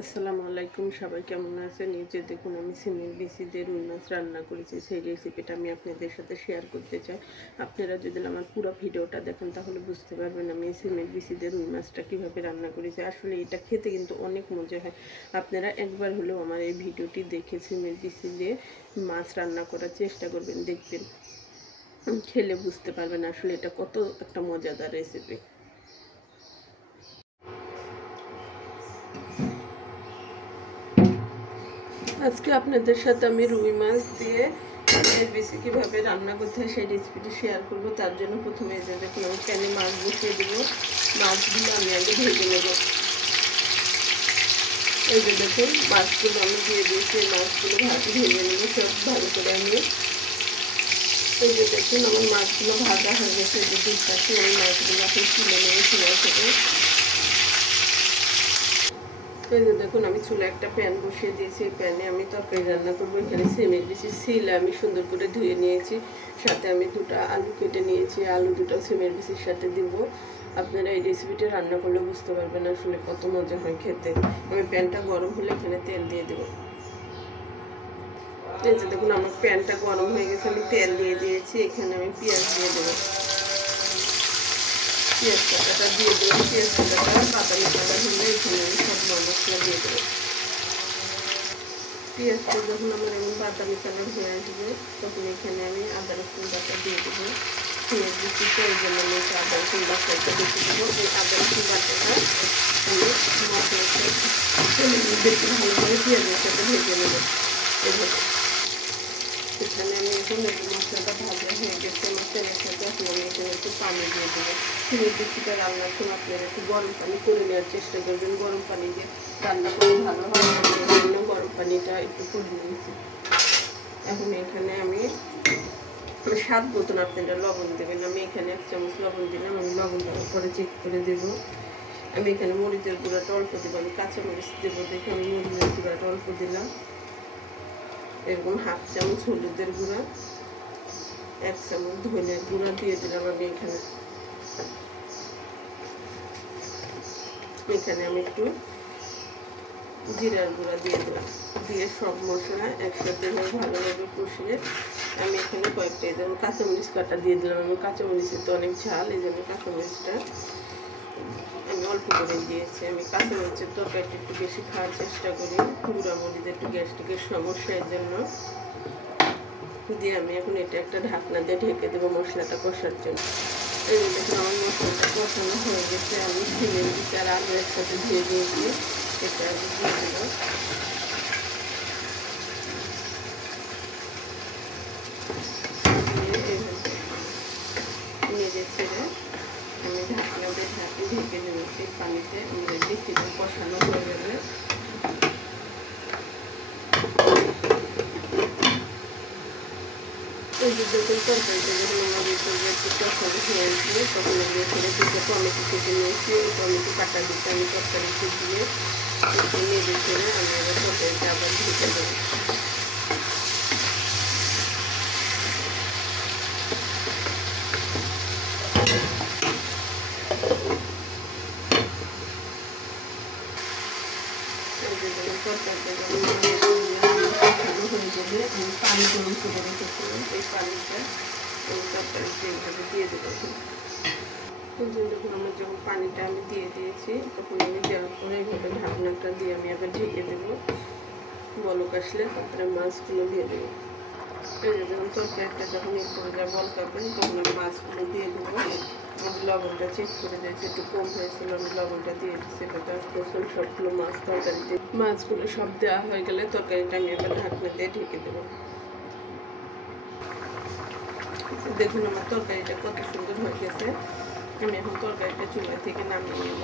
আসসালামু আলাইকুম, সবাই কেমন আছেন? এই যে দেখুন, আমি সিমের বিচি দিয়ে রুই মাছ রান্না করেছি। সেই রেসিপিটা আমি আপনাদের সাথে শেয়ার করতে চাই। আপনারা যদি আমার পুরো ভিডিওটা দেখেন তাহলে বুঝতে পারবেন আমি এই সিমের বিচি দিয়ে রুই মাছটা কীভাবে রান্না করেছি। আসলে এটা খেতে কিন্তু অনেক মজা হয়। আপনারা একবার হলেও আমার এই ভিডিওটি দেখে সিমের বিচি দিয়ে মাছ রান্না করার চেষ্টা করবেন, দেখবেন খেলে বুঝতে পারবেন আসলে এটা কত একটা মজাদার রেসিপি। আজকে আপনাদের সাথে আমি রুই মাছ দিয়ে বেশি কীভাবে রান্না করতে হয় সেই রেসিপিটি শেয়ার করব। তার জন্য প্রথমে যে দেখুন, আমি প্যানে মাছ বসিয়ে দেবো। মাছগুলো আমি আগে ভেজে নেব। এই যে দেখুন, মাছগুলো আমি দিয়ে দিয়েছি। মাছগুলো ভেজে নেব সব ভালো করে। আমি এই যে দেখুন, আমার মাছগুলো ভাজা হয়ে গেছে। এই যে দুধটাকে আমি মাছগুলো এখন তুলে নেব চুলা থেকে। এই যে দেখুন, আমি চুলে একটা প্যান বসিয়ে দিয়েছি। এই প্যানে আমি তরকারি রান্না করবো। এখানে সিমের বিচি ছিল আমি সুন্দর করে ধুয়ে নিয়েছি। সাথে আমি দুটো আলু কেটে নিয়েছি। আলু দুটো সিমের বিচির সাথে দিব। আপনারা এই রেসিপিটা রান্না করলে বুঝতে পারবেন আসলে কত মজা হয় খেতে। আমি প্যানটা গরম হলে এখানে তেল দিয়ে দেবো। এই যে দেখুন, আমার প্যানটা গরম হয়ে গেছে। আমি তেল দিয়ে দিয়েছি। এখানে আমি পেঁয়াজ দিয়ে দেবো। পেঁয়াজ কাটাটা দিয়ে দেবো। পেঁয়াজ কাটাটা বাদামি কালার হলে এখানে আমি সব মশলা দিয়ে দেবো। পেঁয়াজটা যখন আমার এমন বাদামি কালার হয়ে আসবে তখন এখানে আমি আদা রসুন বাটা দিয়ে দেবো। পেঁয়াজ বেশি প্রয়োজন আমি আদা রসুন বাটাটা বেশি দেবো। এই আদা রসুন বাটাটা আমি মশলাটা বেশি ভালো করে পেঁয়াজের সাথে ভেজে নেব। এভাবে এখানে আমি এখন মশলাটা ভাজা হয়ে গেছে আমার তেলের সাথে। এখন আমি এখানে একটু পানি দিয়ে দেবো। সিমের বিচিটা রান্নার সময় আপনারা একটু গরম পানি করে নেওয়ার চেষ্টা করবেন। গরম পানি দিয়ে রান্না করে ভালো হয়। জন্য গরম পানিটা একটু করে নিয়েছি। এখন এখানে আমি স্বাদ মতন আপনারা লবণ দেবেন। আমি এখানে 1 চামচ লবণ দিলাম। আমি লবণটা পরে চেক করে দেবো। আমি এখানে মরিচের গুঁড়াটা অল্প দেবো। আমি কাঁচা মরিচ দেবো দেখে আমি মরিচের গুঁড়াটা অল্প দিলাম। এরকম 1/2 চামচ হলুদের গুঁড়া, 1 চামচ ধনের গুঁড়া দিয়ে দিলাম। আমি এখানে আমি একটু জিরার গুঁড়া দিয়ে দিলাম। দিয়ে সব মশলা একসাথে ভালোভাবে কষিয়ে আমি এখানে কয়েকটা যেমন কাঁচামরিচ কাটা দিয়ে দিলাম। আমি কাঁচামরিচের তো অনেক ঝাল, এই জন্য কাঁচামরিচটা আমি অল্প করে দিয়েছি। আমি কাঁচামরিচের তরকারিটা একটু বেশি খাওয়ার চেষ্টা করি। গুঁড়া মরিচ একটু গ্যাস্ট্রিকের সমস্যা, এর জন্য দিয়ে আমি এখন এটা একটা ঢাকনা দিয়ে ঢেকে দেবো মশলাটা কষার জন্য। এই দেখুন, আমার মশলাটা কষানো হয়ে গেছে। আমি সিমের বিচি আর আলু একসাথে ধুয়ে দিয়েছি। এটা আমি দিয়ে দিলাম। নেড়ে ছেড়ে আমি ঢাকনা দিয়ে ঢেকে দেবো। এই পানিতে আমাদের বিচিটা কষানো হয়ে যাবে। এই যে দেখুন, তরকারিটা যখন আমার একটু কষানো হয়ে আসবে তখন আমি এখানে দুটো টমেটো কেটে নিয়েছি। ওই টমেটো কাটা দিতে আমি তরকারিতে দিয়ে একটু নেড়ে ছেড়ে আমি আবার তরকারিটা আবার ঢেকে দেবো। এই যে দেখুন, তরকারিটা যখন কষানো হয়ে যাবে আমি পানি গরম করে রেখেছিলাম। এই পানিটা আমি তরকারিতে এইভাবে দিয়ে দেবো। দেখুন, আমার যখন পানিটা আমি দিয়ে দিয়েছি তখন আমি দেওয়ার পরে এইভাবে ঢাকনাটা দিয়ে আমি আবার ঢেকে দেবো। বলক আসলে তারপরে মাছগুলো দিয়ে দেবো। এই যে যখন তরকারিটা যখন একটু বলক আসবেন তখন আমি মাছগুলো দিয়ে দেবো। আমি লবণটা চেক করে দিয়েছি, একটু কম হয়েছিল, আমি লবণটা দিয়ে দিচ্ছি। এটা রসুন সবগুলো মাছ তরকারিতে মাছগুলো সব দেওয়া হয়ে গেলে তরকারিটা আমি আবার ঢাকনা দিয়ে ঢেকে দেবো। দেখুন, আমার তরকারিটা কত সুন্দর হয়ে গেছে। আমি এখন তরকারিটা চুলা থেকে নামিয়ে নেব।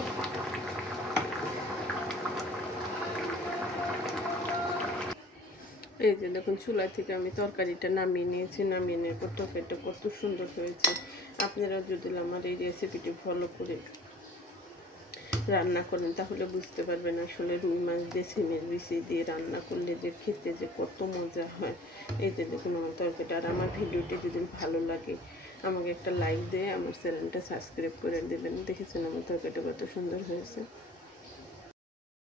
এই যে দেখুন, চুলা থেকে আমি তরকারিটা নামিয়ে নিয়েছি। নামিয়ে নেওয়ার পর তরকারিটা কত সুন্দর হয়েছে। আপনারা যদি আমার এই রেসিপিটি ফলো করে রান্না করেন তাহলে বুঝতে পারবেন আসলে রুই মাছ দিয়ে সিমের বিচি দিয়ে রান্না করলে যে খেতে যে কত মজা হয়। এই যে দেখুন, আমার তরকারিটা। আর আমার ভিডিওটি যদি ভালো লাগে আমাকে একটা লাইক দিয়ে আমার চ্যানেলটা সাবস্ক্রাইব করে দেবেন। দেখেছেন আমার তরকারিটা কত সুন্দর হয়েছে।